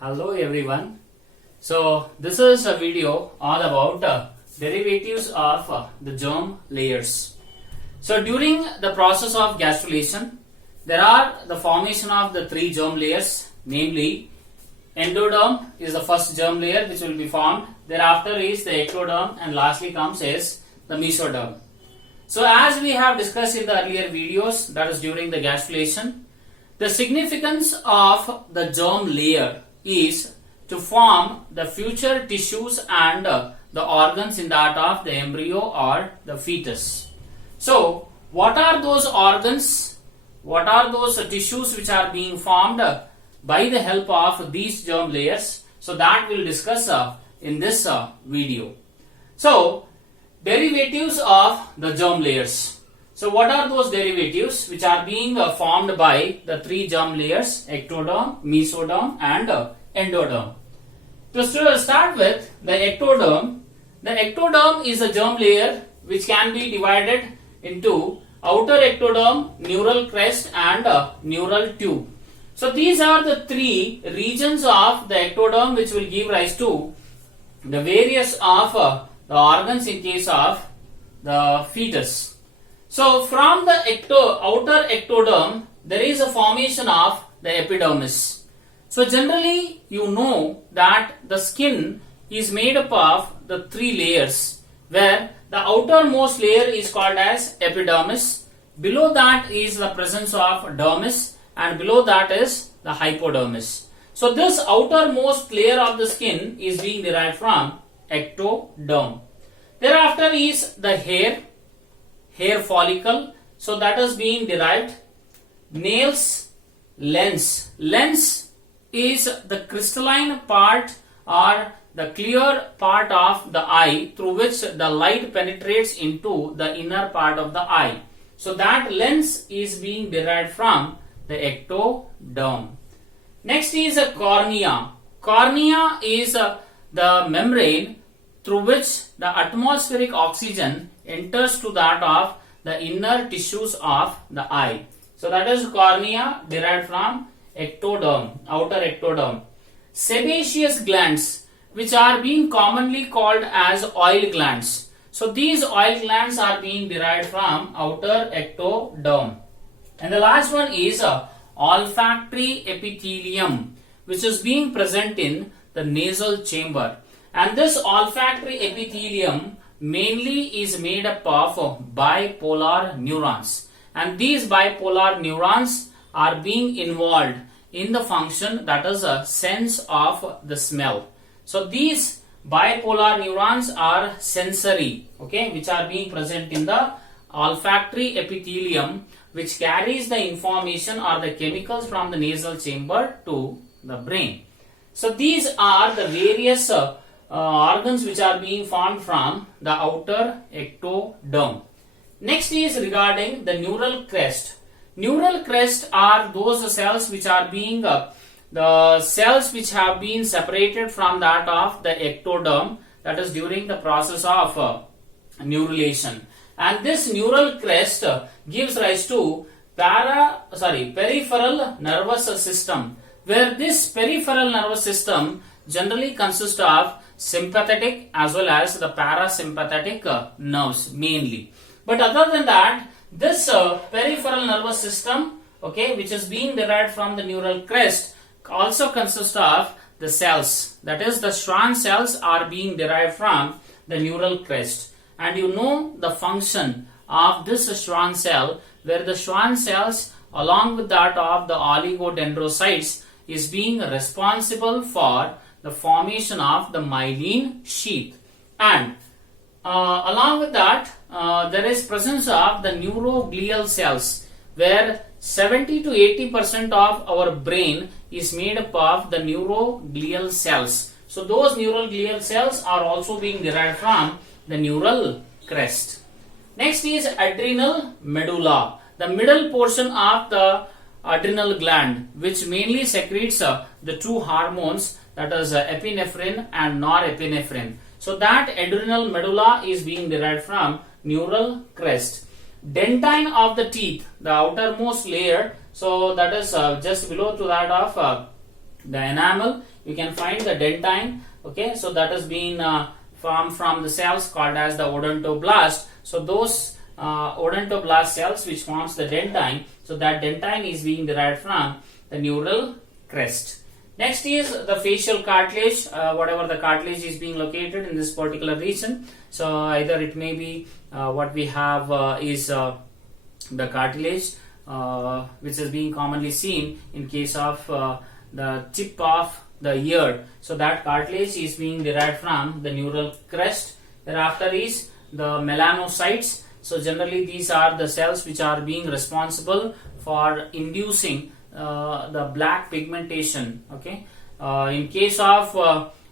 Hello everyone. So this is a video all about derivatives of the germ layers. So during the process of gastrulation, there are the formation of the three germ layers, namely endoderm is the first germ layer which will be formed. Thereafter is the ectoderm, and lastly comes is the mesoderm. So as we have discussed in the earlier videos, that is during the gastrulation, the significance of the germ layer is to form the future tissues and the organs in that of the embryo or the fetus. So what are those organs? What are those tissues which are being formed by the help of these germ layers? So that we'll discuss in this video. So derivatives of the germ layers. So what are those derivatives which are being formed by the three germ layers, ectoderm, mesoderm and endoderm? To start with the ectoderm is a germ layer which can be divided into outer ectoderm, neural crest and neural tube. So these are the three regions of the ectoderm which will give rise to the various of the organs in case of the fetus. So from the outer ectoderm, there is a formation of the epidermis. So generally you know that the skin is made up of the three layers, where the outermost layer is called as epidermis, below that is the presence of dermis, and below that is the hypodermis. So this outermost layer of the skin is being derived from ectoderm. Thereafter is the hair follicle, so that is being derived. Nails, lens is the crystalline part or the clear part of the eye through which the light penetrates into the inner part of the eye. So that lens is being derived from the ectoderm. Next is a cornea. Cornea is the membrane through which the atmospheric oxygen enters to that of the inner tissues of the eye. So that is cornea derived from ectoderm, outer ectoderm. Sebaceous glands, which are being commonly called as oil glands. So these oil glands are being derived from outer ectoderm. And the last one is olfactory epithelium, which is being present in the nasal chamber. And this olfactory epithelium mainly is made up of bipolar neurons. And these bipolar neurons are being involved in the function, that is a sense of the smell. So these bipolar neurons are sensory, okay, which are being present in the olfactory epithelium, which carries the information or the chemicals from the nasal chamber to the brain. So these are the various organs which are being formed from the outer ectoderm. Next is regarding the neural crest. Neural crest are those cells which are being the cells which have been separated from that of the ectoderm, that is during the process of neurulation. And this neural crest gives rise to peripheral nervous system, where this peripheral nervous system generally consists of sympathetic as well as the parasympathetic nerves mainly. But other than that, this peripheral nervous system, okay, which is being derived from the neural crest, also consists of the cells, that is the Schwann cells are being derived from the neural crest. And you know the function of this Schwann cell, where the Schwann cells along with that of the oligodendrocytes is being responsible for the formation of the myelin sheath. And along with that there is presence of the neuroglial cells, where 70 to 80% of our brain is made up of the neuroglial cells. So those neuroglial cells are also being derived from the neural crest. Next is adrenal medulla, the middle portion of the adrenal gland, which mainly secretes the two hormones, that is epinephrine and norepinephrine. So that adrenal medulla is being derived from neural crest. Dentine of the teeth, the outermost layer, so that is just below to that of the enamel, you can find the dentine. Okay, so that has been formed from the cells called as the odontoblast. So those odontoblast cells which forms the dentine, so that dentine is being derived from the neural crest. Next is the facial cartilage, whatever the cartilage is being located in this particular region. So either it may be what we have is the cartilage which is being commonly seen in case of the tip of the ear. So that cartilage is being derived from the neural crest. Thereafter is the melanocytes. So generally these are the cells which are being responsible for inducing the black pigmentation. Okay, in case of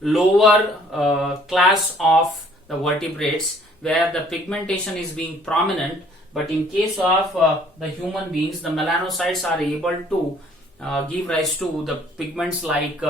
lower class of the vertebrates where the pigmentation is being prominent, but in case of the human beings, the melanocytes are able to give rise to the pigments like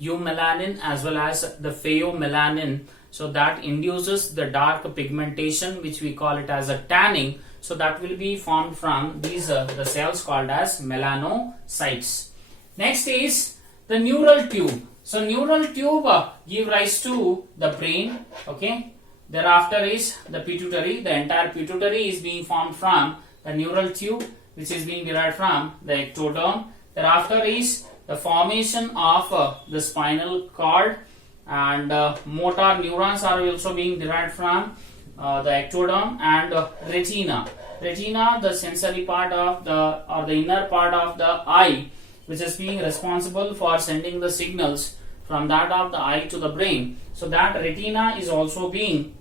eumelanin as well as the pheomelanin. So that induces the dark pigmentation, which we call it as a tanning. So that will be formed from these the cells called as melanocytes. Next is the neural tube. So neural tube give rise to the brain. Okay. Thereafter is the pituitary. The entire pituitary is being formed from the neural tube, which is being derived from the ectoderm. Thereafter is the formation of the spinal cord, and motor neurons are also being derived from the ectoderm, and retina. Retina, the sensory part of the inner part of the eye, which is being responsible for sending the signals from that of the eye to the brain. So that retina is also being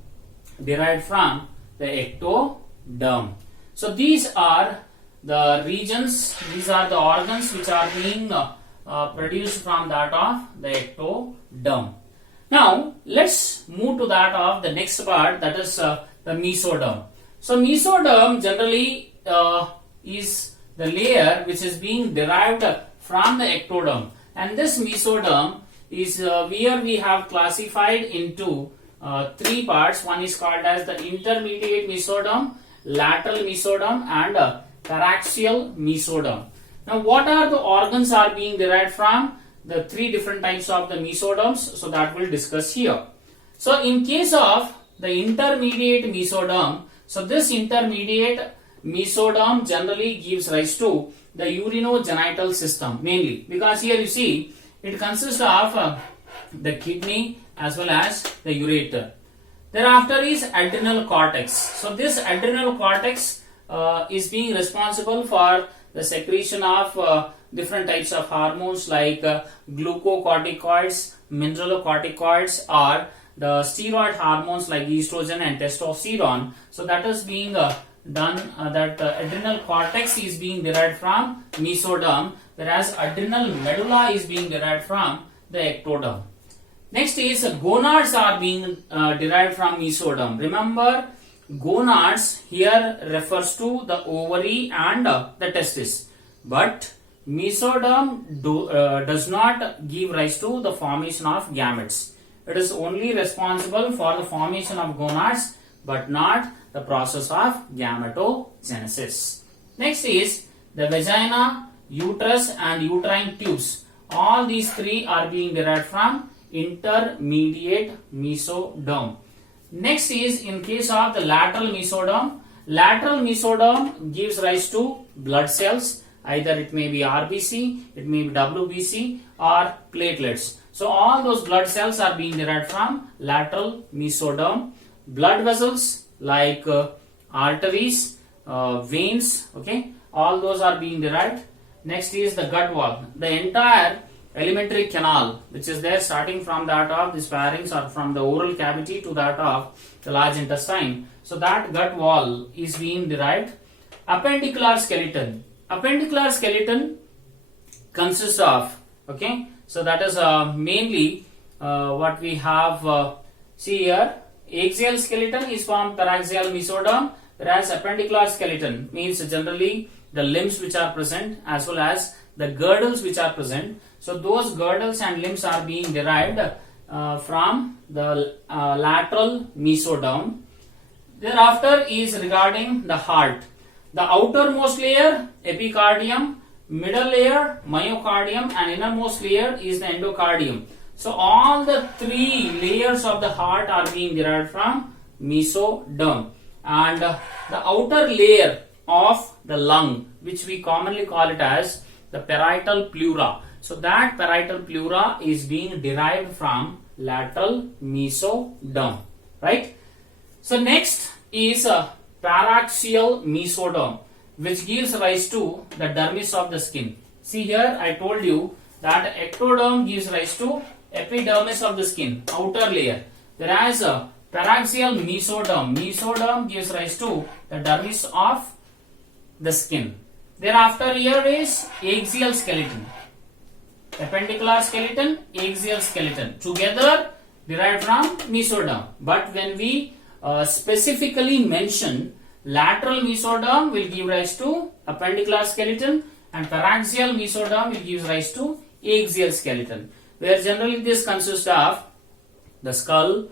derived from the ectoderm. So these are the regions, these are the organs which are being produced from that of the ectoderm. Now let's move to that of the next part, that is the mesoderm. So mesoderm generally is the layer which is being derived from the ectoderm, and this mesoderm is where we have classified into three parts. One is called as the intermediate mesoderm, lateral mesoderm, and paraxial mesoderm. Now what are the organs are being derived from the three different types of the mesoderms? So that we'll discuss here. So in case of the intermediate mesoderm, so this intermediate mesoderm generally gives rise to the urinogenital system mainly, because here you see it consists of the kidney as well as the ureter. Thereafter is adrenal cortex. So this adrenal cortex is being responsible for the secretion of different types of hormones like glucocorticoids, mineralocorticoids, or the steroid hormones like estrogen and testosterone. So that is being done, that adrenal cortex is being derived from mesoderm, whereas adrenal medulla is being derived from the ectoderm. Next is gonads are being derived from mesoderm. Remember, gonads here refers to the ovary and the testis, but mesoderm does not give rise to the formation of gametes. It is only responsible for the formation of gonads, but not the process of gametogenesis. Next is the vagina, uterus, and uterine tubes. All these three are being derived from intermediate mesoderm. Next is in case of the lateral mesoderm. Lateral mesoderm gives rise to blood cells. Either it may be RBC, it may be WBC, or platelets. So all those blood cells are being derived from lateral mesoderm. Blood vessels like arteries, veins, okay, all those are being derived. Next is the gut wall. The entire alimentary canal which is there starting from that of this pharynx or from the oral cavity to that of the large intestine. So that gut wall is being derived. Appendicular skeleton. Appendicular skeleton consists of, okay, so that is mainly what we have. See here, axial skeleton is from paraxial mesoderm, whereas appendicular skeleton means generally the limbs which are present as well as the girdles which are present. So those girdles and limbs are being derived from the lateral mesoderm. Thereafter is regarding the heart. The outermost layer, epicardium, middle layer myocardium, and innermost layer is the endocardium. So all the three layers of the heart are being derived from mesoderm, and the outer layer of the lung, which we commonly call it as the parietal pleura. So that parietal pleura is being derived from lateral mesoderm, right? So next is a paraxial mesoderm, which gives rise to the dermis of the skin. See here, I told you that ectoderm gives rise to epidermis of the skin, outer layer, whereas a paraxial mesoderm gives rise to the dermis of the skin. Thereafter here is axial skeleton, appendicular skeleton, axial skeleton, together derived from mesoderm. But when we specifically mention lateral mesoderm will give rise to appendicular skeleton, and paraxial mesoderm will give rise to axial skeleton, where generally this consists of the skull,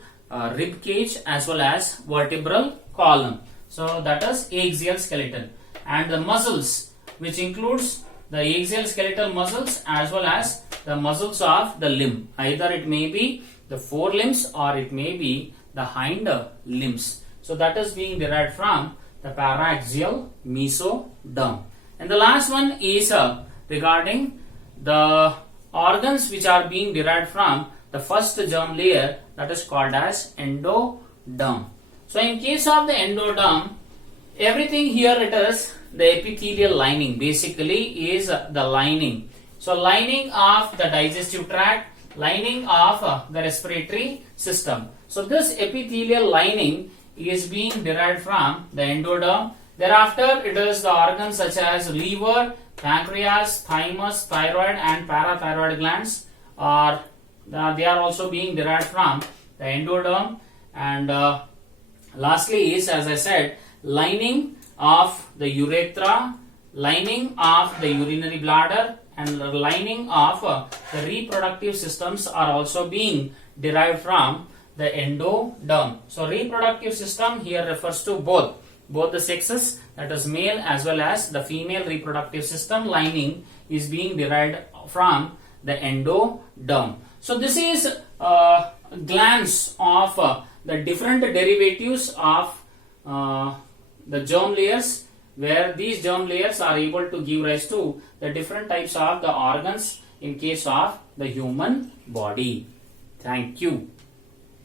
rib cage, as well as vertebral column. So that is axial skeleton, and the muscles, which includes the axial skeletal muscles as well as the muscles of the limb. Either it may be the forelimbs or it may be the hind limbs. So that is being derived from the paraxial mesoderm. And the last one is regarding the organs which are being derived from the first germ layer, that is called as endoderm. So in case of the endoderm, everything here it is the epithelial lining, basically is the lining. So lining of the digestive tract, lining of the respiratory system. So this epithelial lining is being derived from the endoderm. Thereafter it is the organs such as liver, pancreas, thymus, thyroid and parathyroid glands are they are also being derived from the endoderm. And lastly is, as I said, lining of the urethra, lining of the urinary bladder, and lining of the reproductive systems are also being derived from the endoderm. So reproductive system here refers to both the sexes, that is male as well as the female reproductive system lining is being derived from the endoderm. So this is a glance of the different derivatives of the germ layers, where these germ layers are able to give rise to the different types of the organs in case of the human body. Thank you.